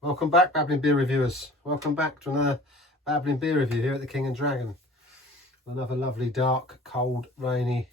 Welcome back, Babbling Beer Reviewers. Welcome back to another Babbling Beer Review here at the King&Dragon. Another lovely, dark, cold, rainy.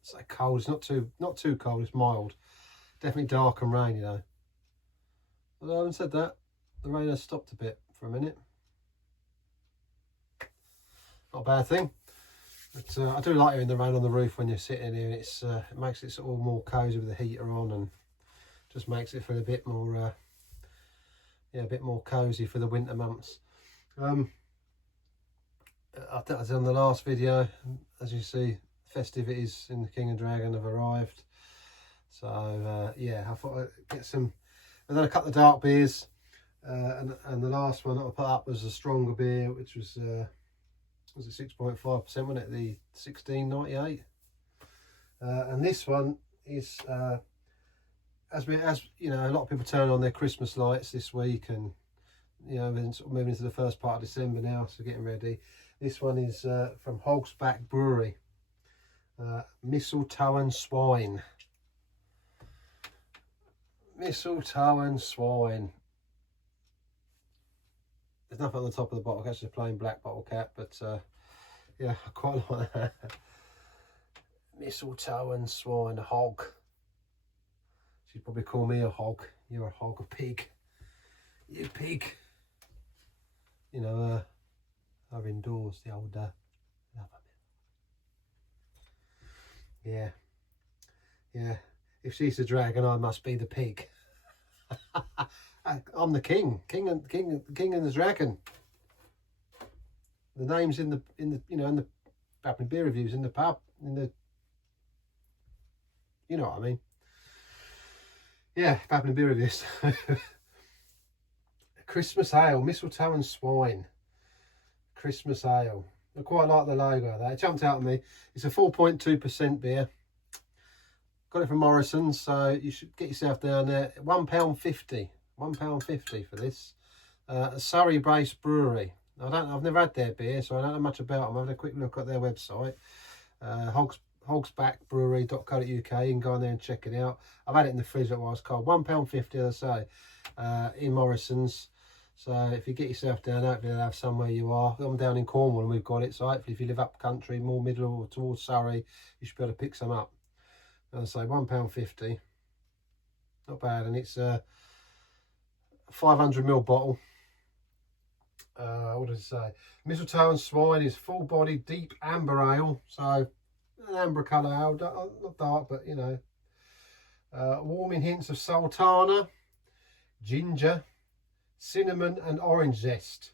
It's like cold. It's not too cold. It's mild. Definitely dark and rainy though. Although having said that, the rain has stopped a bit for a minute. Not a bad thing. But I do like hearing the rain on the roof when you're sitting here. It makes it sort of more cosy with the heater on and just makes it feel a bit more. A bit more cosy for the winter months. I think I said on the last video, as you see, festivities in the King&Dragon have arrived. So yeah, I thought I'd get some. I've done a couple of dark beers, and the last one that I put up was a stronger beer, which was it 6.5%, wasn't it? The 1698. And this one is. As you know, a lot of people turn on their Christmas lights this week, and you know, we're sort of moving into the first part of December now, so getting ready. This one is from Hogsback Brewery, mistletoe and swine. Mistletoe and swine. There's nothing on the top of the bottle. It's just a plain black bottle cap, but yeah, I quite like that. Mistletoe and swine, a hog. You'd probably call me a hog. You're a hog, a pig. You pig. You know, are indoors, the old yeah. If she's the dragon, I must be the pig. I'm the king and the dragon. The name's in the you know, in the Babbling Beer Reviews, in the pub, in the, you know what I mean. Yeah, Babbling Beer Reviews. Christmas Ale, mistletoe and swine. Christmas Ale. I quite like the logo of that. It jumped out at me. It's a 4.2% beer. Got it from Morrison's, so you should get yourself down there. £1.50. £1.50 for this. A Surrey-based brewery. I've never had their beer, so I don't know much about them. I've had a quick look at their website. Hogsbackbrewery.co.uk. You can go on there and check it out. I've had it in the fridge while it's cold. £1.50, as I say, in Morrison's. So if you get yourself down, hopefully they'll have somewhere you are. I'm down in Cornwall and we've got it. So hopefully if you live up country, more middle or towards Surrey, you should be able to pick some up. As I say, £1.50. Not bad. And it's a 500ml bottle. What does it say? Mistletoe and swine is full-bodied deep amber ale. So an amber colour ale, not dark, but you know, warming hints of sultana, ginger, cinnamon and orange zest,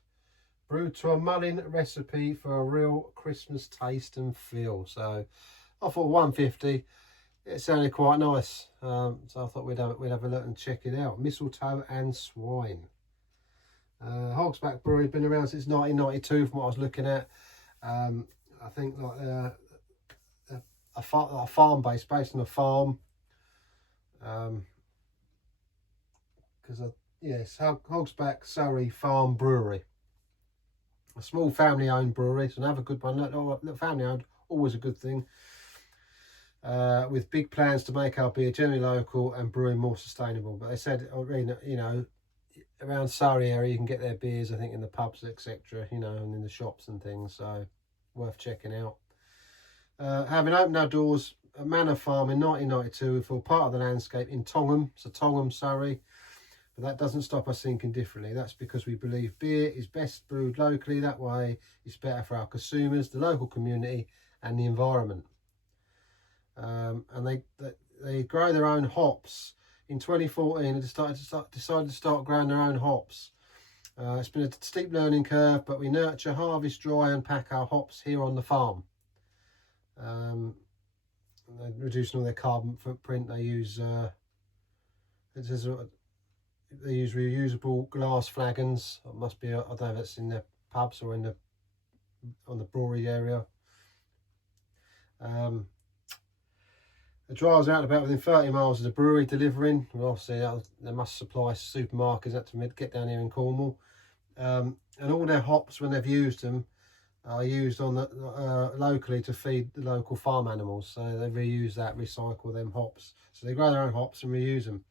brewed to a mullein recipe for a real Christmas taste and feel. So I thought 150, it sounded quite nice, so I thought we'd have a look and check it out. Mistletoe and swine. Hogsback Brewery been around since 1992 from what I was looking at. I think like a farm based on a farm, because yes, Hogsback Surrey Farm Brewery, a small family owned brewery. So another good one. Look, family owned, always a good thing. With big plans to make our beer generally local and brewing more sustainable. But they said, you know, around Surrey area you can get their beers, I think, in the pubs, etc., you know, and in the shops and things. So worth checking out. Having opened our doors at Manor Farm in 1992, we feel part of the landscape in Tongham, so Tongham, Surrey. But that doesn't stop us thinking differently. That's because we believe beer is best brewed locally. That way it's better for our consumers, the local community and the environment. And they grow their own hops. In 2014, they decided to start growing their own hops. It's been a steep learning curve, but we nurture, harvest, dry and pack our hops here on the farm. They're reducing all their carbon footprint. They use they use reusable glass flagons. It must be, I don't know if it's in the pubs or on the brewery area. The drivers are out and about within 30 miles of the brewery delivering. Well, obviously they must supply supermarkets to get down here in Cornwall. And all their hops, when they've used them, are used on locally to feed the local farm animals. So they reuse that, recycle them hops. So they grow their own hops and reuse them.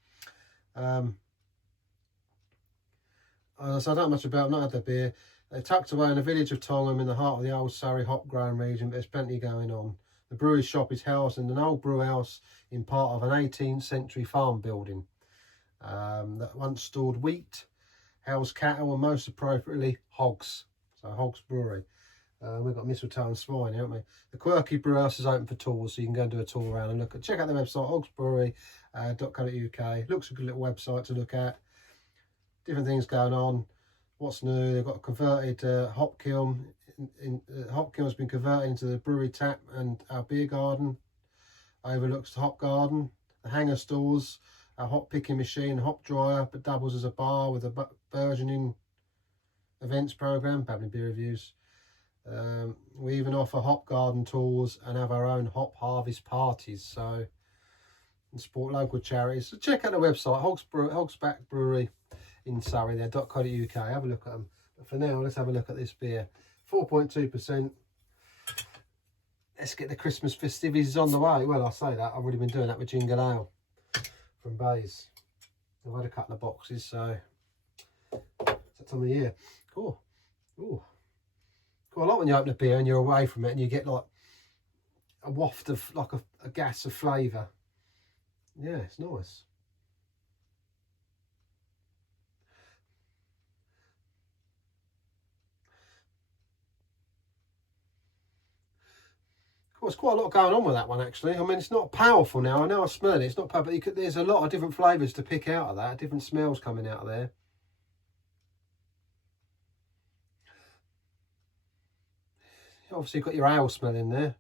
As I don't know much about, I've not had the beer. They're tucked away in the village of Tongham in the heart of the old Surrey hop growing region, but there's plenty going on. The brewery shop is housed in an old brew house in part of an 18th century farm building that once stored wheat, housed cattle, and most appropriately hogs. So Hogs Brewery. We've got mistletoe and swine, haven't we? The quirky brew house is open for tours, so you can go and do a tour around and look at. Check out the website, hogsbrewery.co.uk. Looks a good little website to look at. Different things going on. What's new? They've got a converted hop kiln. Hop kiln has been converted into the brewery tap and our beer garden. Overlooks the hop garden. The hanger stores, a hop picking machine, hop dryer, but doubles as a bar with a burgeoning events program, Babbling beer reviews. We even offer hop garden tours and have our own hop harvest parties, so and support local charities. So check out the website, Hogsback Brewery in Surrey there, .co.uk. Have a look at them. But for now, let's have a look at this beer. 4.2%. Let's get the Christmas festivities on the way. Well, I say that, I've already been doing that with Jingle Ale from Bays. I've had a couple of boxes, so it's that time of year. Cool. Ooh. Cool. I like when you open a beer and you're away from it and you get like a waft of like a gas of flavour. Yeah, it's nice. Cool. There's quite a lot going on with that one actually. I mean, it's not powerful now. I know I smell it. It's not powerful, but there's a lot of different flavours to pick out of that. Different smells coming out of there. Obviously, you've got your ale smell in there.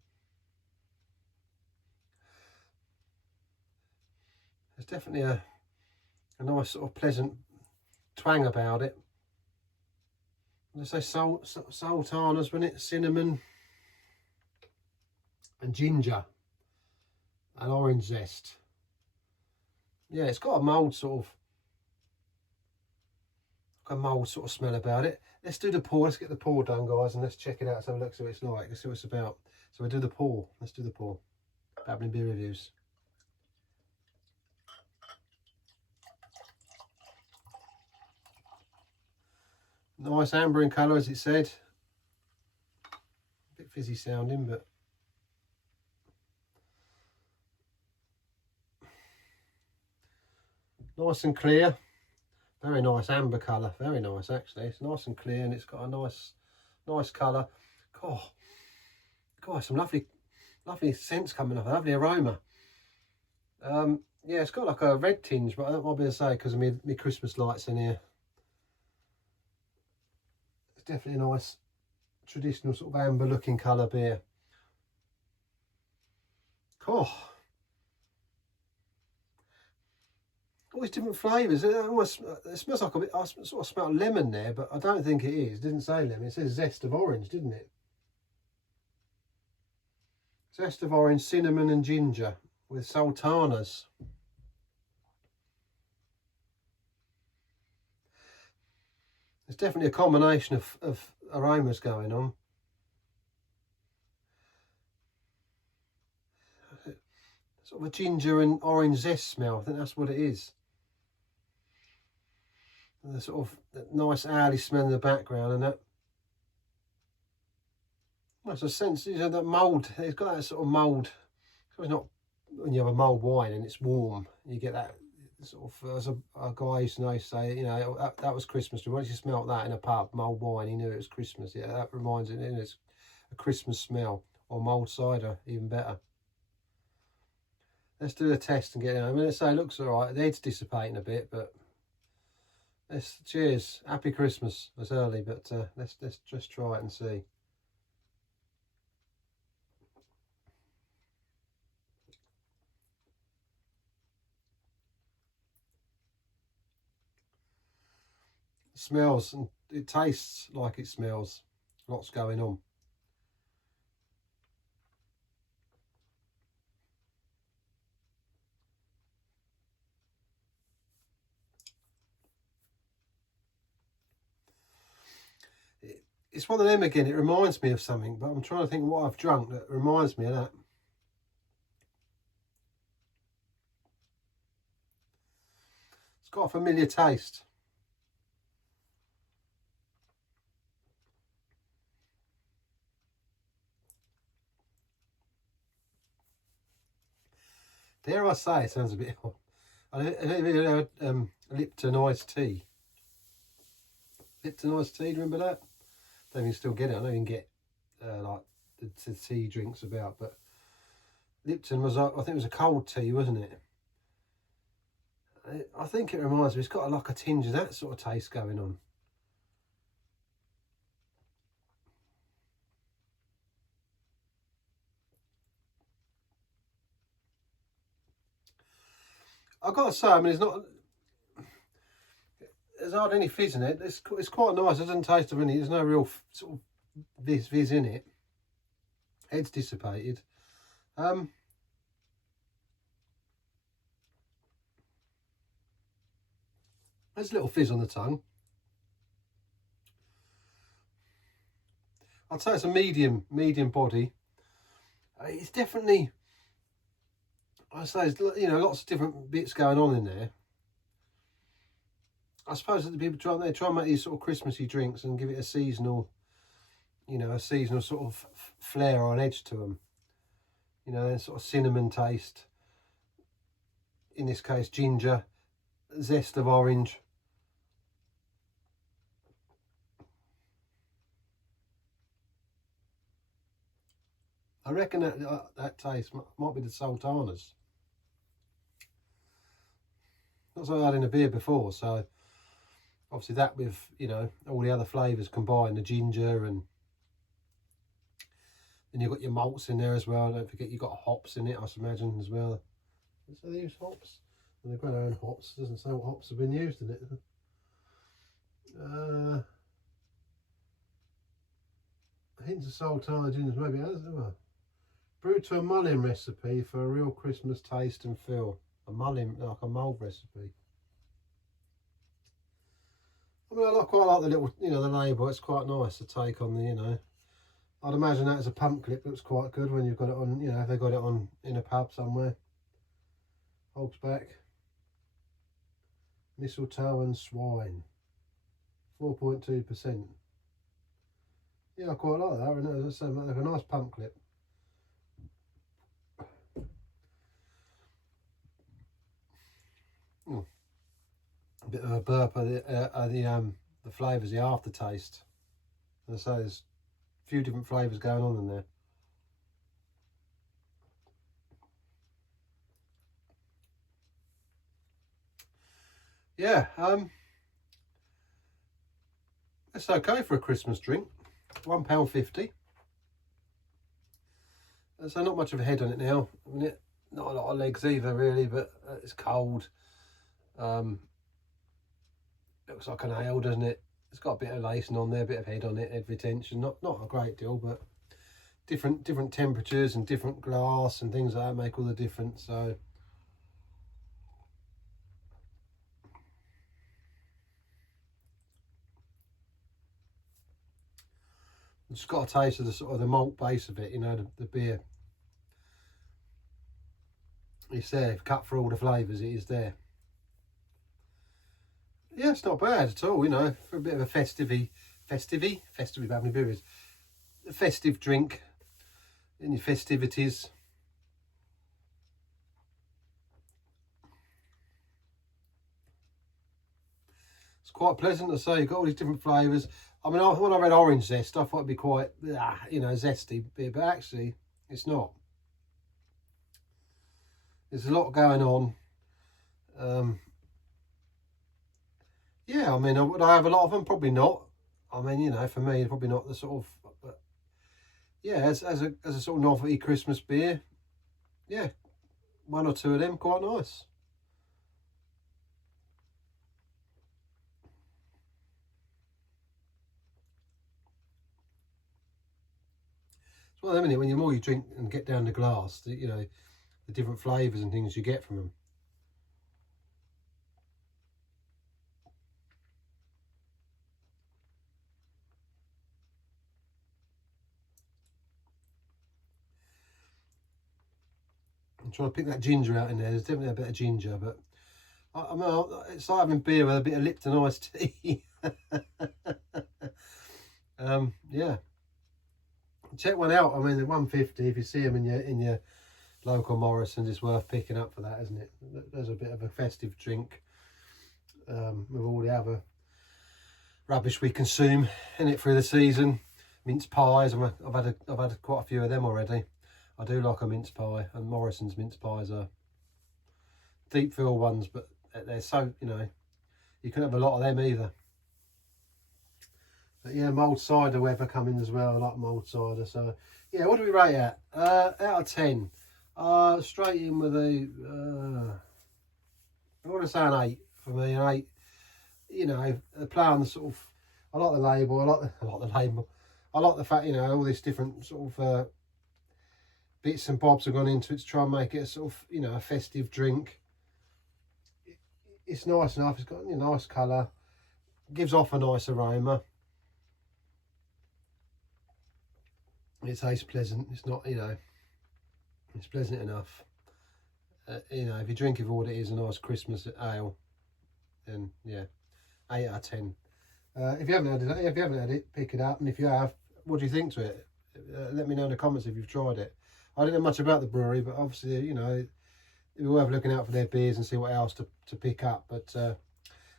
There's definitely a nice sort of pleasant twang about it. Let's say sultanas, wasn't it? Cinnamon and ginger and orange zest. Yeah, it's got a mould sort of smell about it. Let's do the pour. Let's get the pour done, guys, and let's check it out. Let's have a look, see what it's like. Let's see what it's about. So we'll do the pour. Let's do the pour. Babbling beer reviews. Nice amber in colour, as it said. A bit fizzy sounding, but nice and clear. Very nice amber colour. Very nice, actually. It's nice and clear, and it's got a nice colour. God, some lovely scents coming off. A lovely aroma. Yeah, it's got like a red tinge, but I don't want to be able to say because of my Christmas lights in here. It's definitely a nice traditional sort of amber looking colour beer. Cool. All these different flavours. It smells like a bit. I sort of smell lemon there, but I don't think it is. It didn't say lemon. It says zest of orange, didn't it? Zest of orange, cinnamon and ginger with sultanas. There's definitely a combination of aromas going on. Sort of a ginger and orange zest smell. I think that's what it is. And the sort of nice ale smell in the background, and that. That's a sense, you know, that mould. It's got that sort of mould. It's not when you have a mulled wine and it's warm. You get that sort of. As a guy used to know, say, you know, that was Christmas. Once you smelt that in a pub, mulled wine, he knew it was Christmas. Yeah, that reminds him. It's a Christmas smell. Or mulled cider, even better. Let's do the test and get it. I mean, let's say it looks all right. The head's dissipating a bit, but let's cheers. Happy Christmas. It's early, but let's just try it and see. It smells and it tastes like it smells. Lots going on. It's one of them again. It reminds me of something, but I'm trying to think what I've drunk that reminds me of that. It's got a familiar taste. Dare I say, it sounds a bit odd. I had Lipton iced tea. Lipton iced tea, do you remember that? I don't even still get it. I don't even get like the tea drinks about, but Lipton was, I think it was a cold tea, wasn't it? I think it reminds me, it's got like a tinge of that sort of taste going on. I've got to say, I mean, there's hardly any fizz in it. It's quite nice. It doesn't taste of any. There's no real sort of fizz in it. Head's dissipated. There's a little fizz on the tongue. I'd say it's a medium body. It's definitely, I say, you know, lots of different bits going on in there. I suppose that the people try and make these sort of Christmassy drinks and give it a seasonal, you know, a seasonal sort of flair or an edge to them. You know, sort of cinnamon taste. In this case, ginger, zest of orange. I reckon that taste might be the sultanas. Not so I had in a beer before, so obviously that with, you know, all the other flavours combined, the ginger, and then you've got your malts in there as well. Don't forget you've got hops in it, I imagine, as well. So they use hops? And they've got their own hops. It doesn't say what hops have been used in it. Hints of sultana gingers, maybe it has. Brewed to a mullein recipe for a real Christmas taste and feel. A mullein, like a mulled recipe. I mean, I quite like the little, you know, the label. It's quite nice to take on the, you know. I'd imagine that as a pump clip looks quite good when you've got it on, you know, if they got it on in a pub somewhere. Hogsback. Mistletoe and swine. 4.2%. Yeah, I quite like that. And as I say, like a nice pump clip. A bit of a burp of the flavours, the aftertaste. As I say, there's a few different flavours going on in there. Yeah, it's okay for a Christmas drink. £1.50. So not much of a head on it now. I mean, not a lot of legs either, really, but it's cold. Looks like an ale, doesn't it? It's got a bit of lacing on there, a bit of head on it, head retention. Not a great deal, but different temperatures and different glass and things like that make all the difference. So it's got a taste of the sort of the malt base of it, you know, the beer. It's there, cut for all the flavours. It is there. Yeah, it's not bad at all, you know, for a bit of a festive babbling beers. A festive drink in your festivities. It's quite pleasant to say. You've got all these different flavours. I mean, when I read orange zest, I thought it'd be quite, you know, zesty beer, but actually, it's not. There's a lot going on. Yeah, I mean, would I have a lot of them? Probably not. I mean, you know, for me, probably not the sort of, but yeah, as a sort of novelty Christmas beer, yeah, one or two of them, quite nice. It's one of them, isn't it? When the more you drink and get down the glass, you know, the different flavours and things you get from them. I'm trying to pick that ginger out in there. There's definitely a bit of ginger, but I mean, it's like having beer with a bit of Lipton iced tea. Yeah, check one out. I mean, the 150. If you see them in your local Morrison's, it's worth picking up for that, isn't it? There's a bit of a festive drink with all the other rubbish we consume in it through the season. Mince pies, I've had quite a few of them already. I do like a mince pie, and Morrison's mince pies are deep fill ones, but they're so, you know, you couldn't have a lot of them either. But yeah, mulled cider weather coming as well. I like mulled cider. So yeah, what do we rate at? Out of 10, straight in with a I want to say an 8 for me. An 8. You know, play on the sort of, I like the label. I like the label. I like the fact, you know, all these different sort of bits and bobs have gone into it to try and make it a sort of, you know, a festive drink. It's nice enough. It's got a nice colour. Gives off a nice aroma. It tastes pleasant. It's not, you know, it's pleasant enough. You know, if you drink it for what it is, a nice Christmas ale, then yeah, 8 out of 10. If you haven't had it, pick it up, and if you have, what do you think to it? Let me know in the comments if you've tried it. I don't know much about the brewery, but obviously, you know, we're worth looking out for their beers and see what else to pick up. But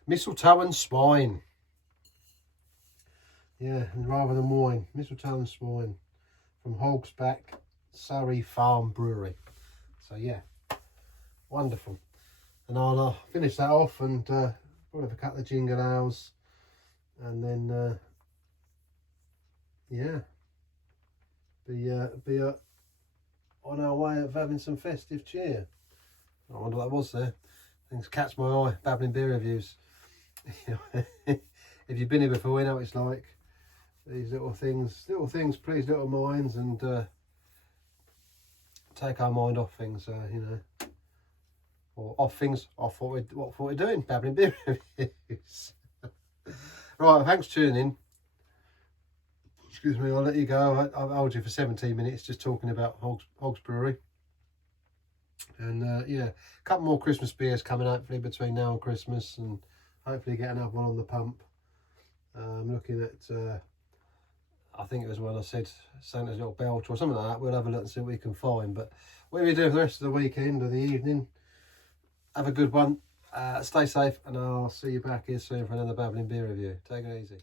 mistletoe and swine, yeah, and rather than wine, mistletoe and swine from Hogsback Surrey Farm Brewery. So yeah, wonderful. And I'll finish that off and we'll have a couple of jingle ales, and then yeah, be on our way of having some festive cheer. I wonder what that was there. Things catch my eye. Babbling beer reviews. If you've been here before, you know what it's like. These little things please little minds, and take our mind off things, you know, or off things, off what we're doing. Babbling beer reviews. Right, thanks for tuning in. Excuse me, I'll let you go. I've held you for 17 minutes just talking about Hogs Brewery. And yeah, a couple more Christmas beers coming hopefully between now and Christmas, and hopefully get another one on the pump. I'm looking at, I think it was when I said Santa's Little Belch or something like that. We'll have a look and see what we can find. But whatever you do for the rest of the weekend or the evening, have a good one. Stay safe, and I'll see you back here soon for another Babbling beer review. Take it easy.